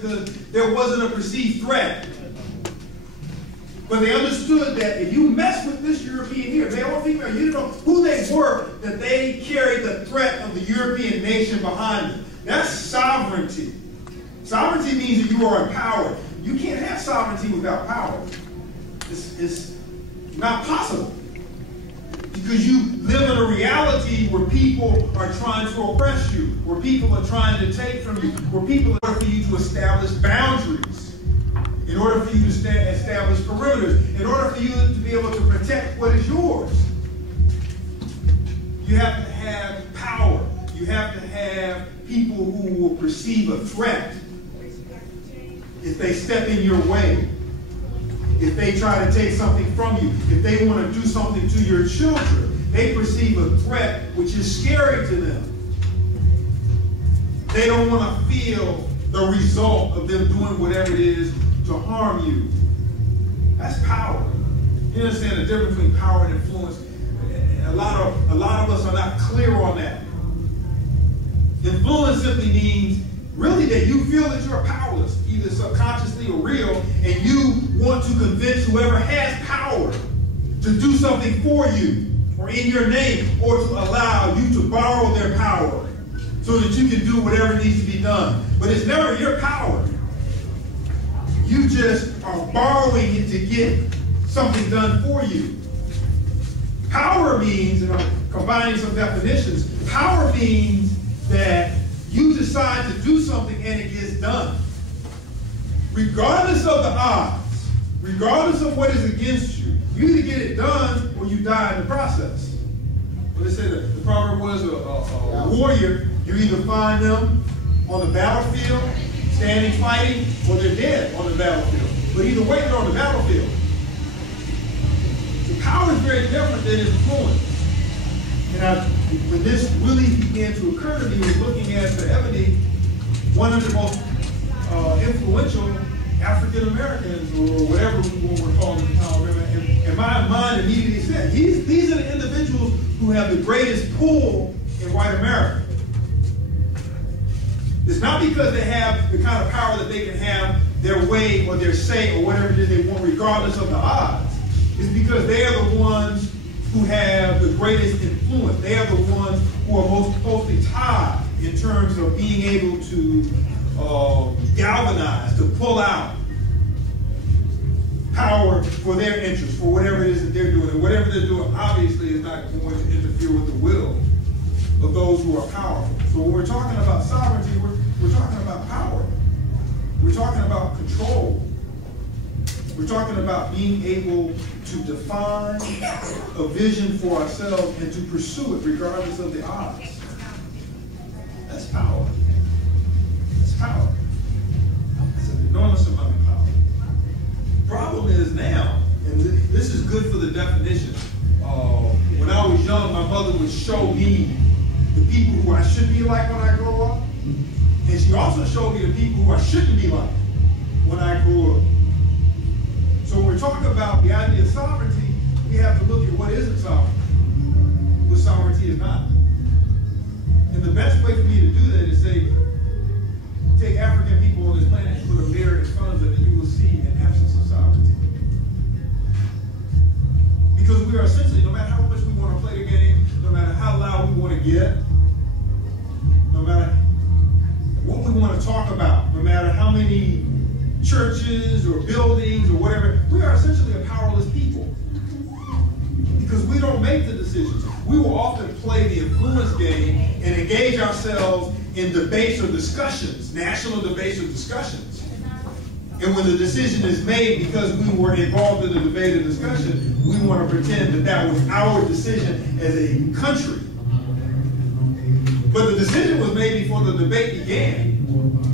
because there wasn't a perceived threat. But they understood that if you mess with this European here, male or female, you didn't know who they were, that they carried the threat of the European nation behind them. That's sovereignty. Sovereignty means that you are empowered. You can't have sovereignty without power. It's not possible. Because you live in a reality where people are trying to oppress you, where people are trying to take from you, where people are for you to establish boundaries, in order for you to establish perimeters, in order for you to be able to protect what is yours. You have to have power. You have to have people who will perceive a threat if they step in your way, if they try to take something from you, if they want to do something to your children. They perceive a threat which is scary to them. They don't want to feel the result of them doing whatever it is to harm you. That's power. You understand the difference between power and influence? A lot of us are not clear on that. Influence simply means really that you feel that you're powerless, either subconsciously or real, and you want to convince whoever has power to do something for you or in your name, or to allow you to borrow their power so that you can do whatever needs to be done. But it's never your power. You just are borrowing it to get something done for you. Power means, and I'm combining some definitions, power means that you decide to do something and it gets done. Regardless of the odds, regardless of what is against you, you either get it done or you die in the process. Well, they say that the proverb was a warrior, you either find them on the battlefield, standing fighting, or they're dead on the battlefield. But either way, they're on the battlefield. So power is very different than influence. And when this really began to occur to me, was looking at the Ebony, one of the most influential African Americans, or whatever we want to call them at the time, and my mind immediately said, these are the individuals who have the greatest pull in white America. It's not because they have the kind of power that they can have their way or their say or whatever it is they want, regardless of the odds. It's because they are the ones who have the greatest influence. They are the ones who are most closely tied in terms of being able to galvanize, to pull out power for their interests, for whatever it is that they're doing. And whatever they're doing, obviously, is not going to interfere with the will of those who are powerful. So when we're talking about sovereignty, we're talking about power. We're talking about control. We're talking about being able to define a vision for ourselves and to pursue it regardless of the odds. That's power. That's power. That's an enormous amount of power. The problem is now, and this is good for the definition, when I was young, my mother would show me the people who I should be like when I grow up, and she also showed me the people who I shouldn't be like when I grew up. So when we're talking about the idea of sovereignty, we have to look at what isn't sovereignty, what sovereignty is not. And the best way for me to do that is say, take African people on this planet and put a mirror in front of them, and you will see an absence of sovereignty. Because we are essentially, no matter how much we want to play the game, no matter how loud we want to get, no matter what we want to talk about, no matter how many churches or buildings or whatever, we are essentially a powerless people. Because we don't make the decisions. We will often play the influence game and engage ourselves in debates or discussions, national debates or discussions. And when the decision is made, because we were involved in the debate or discussion, we want to pretend that that was our decision as a country. But the decision was made before the debate began.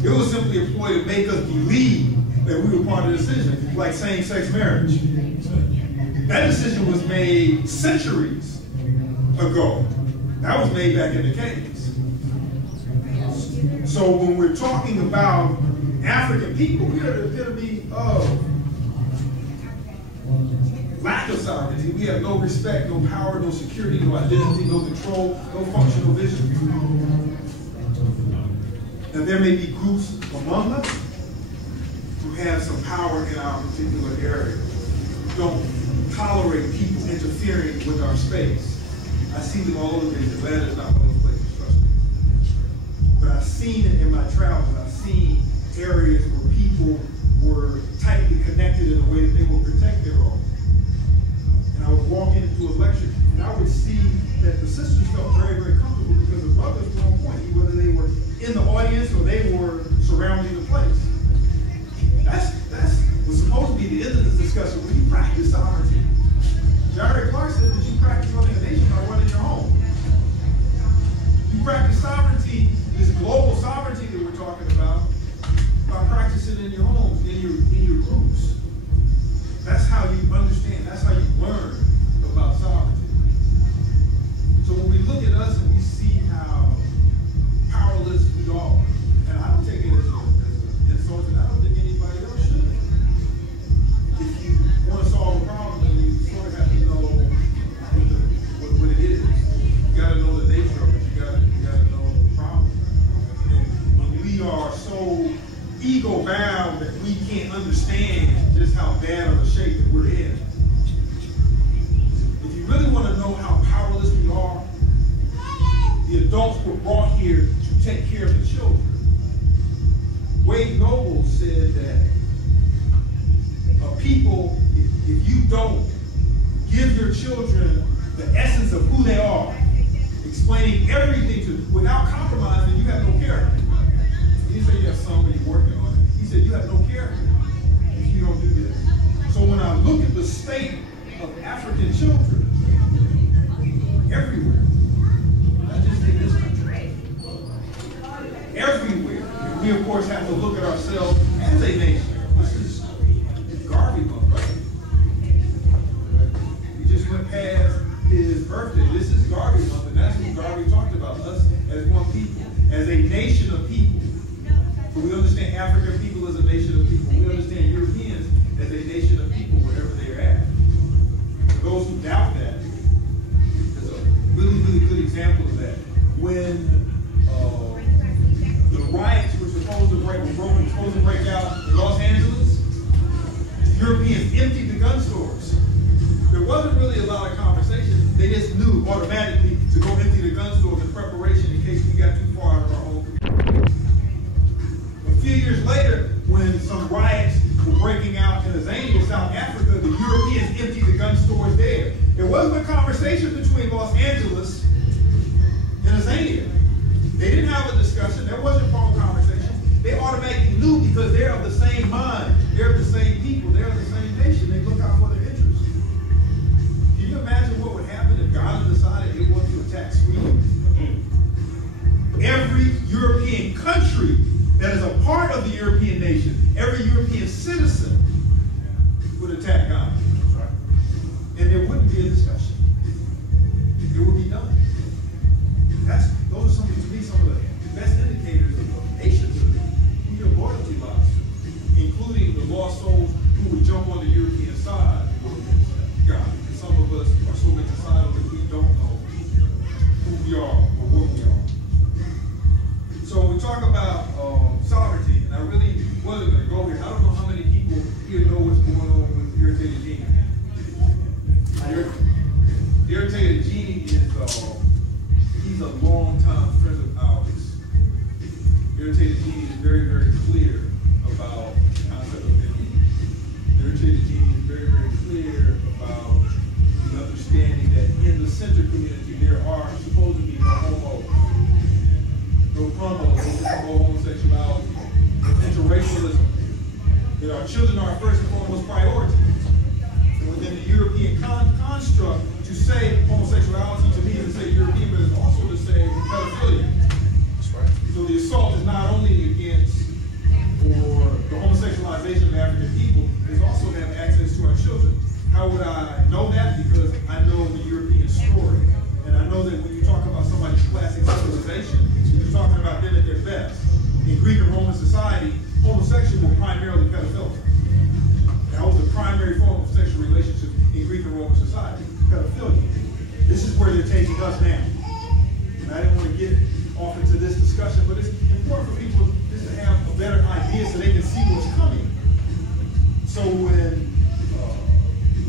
It was simply a ploy to make us believe that we were part of the decision, like same-sex marriage. That decision was made centuries ago. That was made back in the caves. So when we're talking about African people, we are the epitome of lack of sovereignty. We have no respect, no power, no security, no identity, no control, no functional vision. Now there may be groups among us have some power in our particular area don't tolerate people interfering with our space. I see them all over the place. Atlanta is not one of those places, trust me. But I've seen it in my travels. I've seen areas where people were tightly connected in a way that they will protect their own. And I would walk into a lecture, and I would see that the sisters felt very, very comfortable because the brothers were on point, whether they were in the audience or they were surrounding the place. That's was supposed to be the end of this discussion when you practice sovereignty. Jared Clark said that you practice running a nation by running your home. You practice sovereignty, this global sovereignty that we're talking about, by practicing in your homes, in your groups. That's how you understand, that's how you learn about sovereignty. So when we look at us and we see how powerless we are, and I don't take it as an insult, and I don't think anybody else should. If you want to solve a problem, then you sort of have to know what it is. You got to know the nature of it. You got to know the problem. And when we are so ego-bound that we can't understand just how bad of a shape that we're in. If you really want to know how powerless we are, the adults were brought here to take care of the children. Wade Noble said that people, if you don't give your children the essence of who they are, explaining everything to them without compromising, you have no character. He said you have somebody working on it. He said you have no character if you don't do this. So when I look at the state of African children everywhere, not just in this country, everywhere, and we of course have to look at ourselves as a nation. This is Garvey month, right? We just went past his birthday. This is Garvey month, and that's what Garvey talked about, us as one people, as a nation of people. So we understand African people as a nation of people. We understand Europeans as a nation of people wherever they're at. For those who doubt that, there's a really, really good example of that. When the riots were supposed to break out in Los Angeles, Europeans emptied the gun stores. There wasn't really a lot of conversation. They just knew automatically to go empty the gun stores in preparation in case we got too far out of our own community. A few years later, when some riots were breaking out in Azania, South Africa, the Europeans emptied the gun stores there. There wasn't a conversation between Los Angeles and Azania. They didn't have a discussion. There wasn't a phone conversation. They automatically knew because they're of the same mind. They're of the same people. They're of the same nation. They look out for their interests. Can you imagine what would happen if Ghana decided it wanted to attack Sweden? Every European country that is a part of the European nation, every European citizen would attack Ghana. And there wouldn't be a discussion. It would be done. Those are to me some of the best indicators of nations, who your loyalty lies to, including the lost souls who would jump on the European side and go against God. And some of us are so societal that we don't know who we are or what we are. So when we talk about sovereignty, and I really wasn't going to go here. I don't know how many people here know what's going on with the irritated genie. The irritated genie is he's a long-time friend of ours. Irritated genie is very, very clear about the concept of envy. The irritated genie is very, very clear about the understanding that in the center community there are supposed to be no homo, no promos, no homosexuality, no interracialism. That our children are our first and foremost priority. And within the European construct, to say homosexuality to me is to say European, but it's also to say pedophilia. That's right. So the assault is not only against or the homosexualization of African people, it's also to have access to our children. How would I know that? Because I know the European story. And I know that when you talk about somebody's classic civilization, you're talking about them at their best. In Greek and Roman society, homosexual were primarily pedophilia. That was the primary form of sexual relationship in Greek and Roman society, pedophilia. This is where they're taking us now. And I didn't want to get off into this discussion, but it's important for people just to have a better idea so they can see what's coming. So when,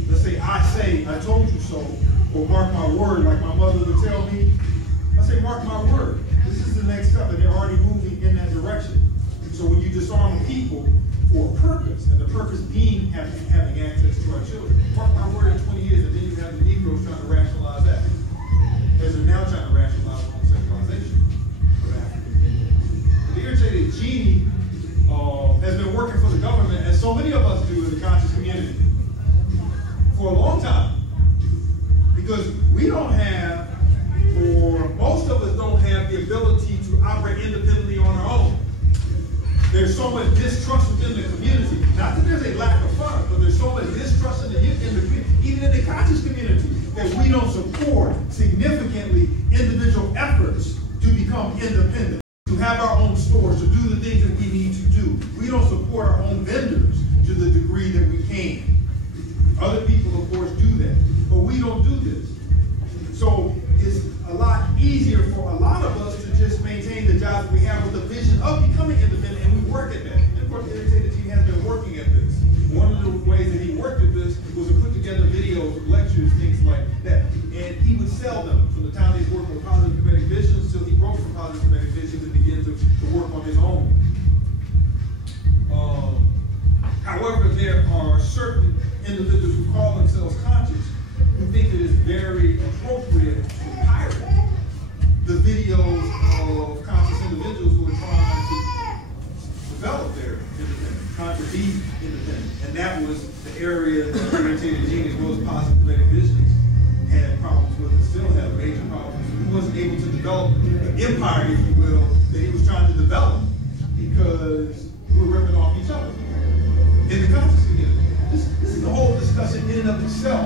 let's say I told you so, or mark my word, like my mother would tell me, I say, mark my word. This is the next step, and they're already moving in that direction. So when you disarm people for a purpose, and the purpose being having access to our children, mark my word in 20 years, and then you have the Negroes trying to rationalize that. As they're now trying to rationalize homosexualization of Africa. The irritated genie has been working for the government, as so many of us do in the conscious community, for a long time. Because we don't have, or most of us don't have the ability to operate independently on our own. There's so much distrust within the community. Not that there's a lack of funds, but there's so much distrust in the even in the conscious community, that we don't support significantly individual efforts to become independent, to have our own stores, to do the things that we need to do. We don't support our own vendors to the degree that we can. Other people, of course, do that, but we don't do this. So it's a lot easier for a lot of us to just maintain the jobs we have with the vision of becoming independent, and we work at that. And of course, the irritated team has been working at this. One of the ways that he worked at this was to put together videos, lectures, things like that. And he would sell them from the time he worked on Positive Comedic Visions till he broke from Positive Comedic Visions and began to work on his own. However, there are certain individuals who call themselves conscious who think it is very appropriate to pirate the videos of conscious individuals who are trying to develop their independence, trying to be independent. And that was the area that irritated genius, as well as Positive Comedic Visions, had problems with and still have major problems. He wasn't able to develop the empire, if you will, that he was trying to develop because we were ripping off each other in the conscious community. This is a whole discussion in and of itself.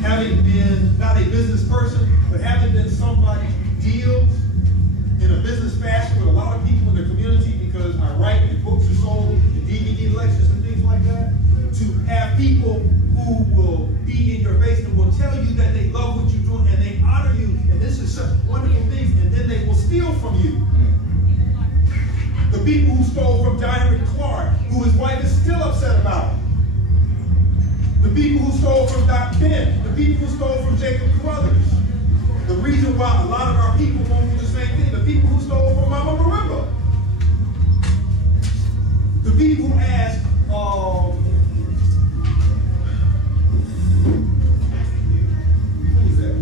Having been not a business person, but having been somebody who deals in a business fashion with a lot of people in the community, because I write and books are sold and DVD lectures and things like that, to have people who will be in your face and will tell you that they love what you're doing and they honor you and this is such wonderful things, and then they will steal from you. The people who stole from Diary Clark, who his wife is still upset about. The people who stole from Dr. Ben, the people who stole from Jacob Carruthers. The reason why a lot of our people won't do the same thing, the people who stole from Mama Marimba. The people who asked, who is that?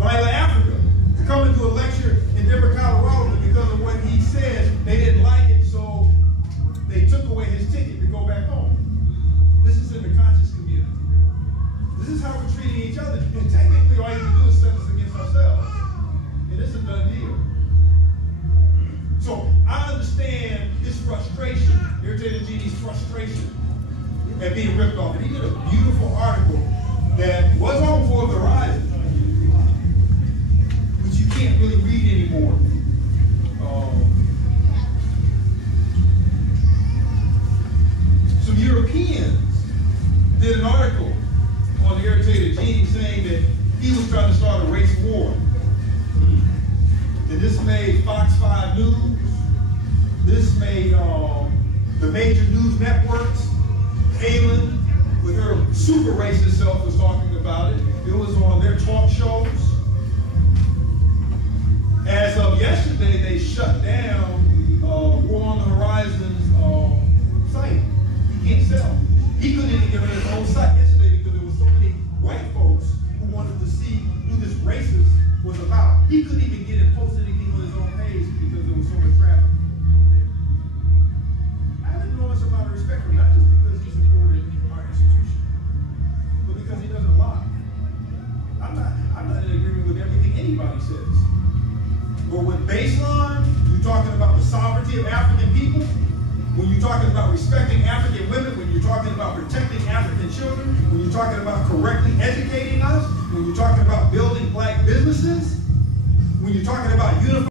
Lila Africa, to come and do a lecture in Denver, Colorado, but because of what he said, they didn't like it, so they took away his ticket to go back home. This is in the conscious community. This is how we're treating each other. And technically, all you can do is set us against ourselves. And it's a done deal. So I understand his frustration, irritated genie's frustration at being ripped off. And he did a beautiful article that was on For the Horizon, which you can't really read anymore. Some Europeans did an article on the irritated genie saying that he was trying to start a race war. And this made Fox 5 News. This made the major news networks. Palin, with her super racist self, was talking about it. It was on their talk shows. As of yesterday, they shut down War on the Horizon's site. He can't sell. He couldn't even get rid of his own site yesterday because there were so many white folks who wanted to see who this racist was about. He couldn't even get it posted anything on his own page because there was so much traffic there. I have an enormous amount of respect for him, not just because he supported our institution, but because he doesn't lie. I'm not in agreement with everything anybody says. But with baseline, you're talking about the sovereignty of African people, when you're talking about respecting African women, when you're talking about protecting African children, when you're talking about correctly educating us, when you're talking about building black businesses, when you're talking about unifying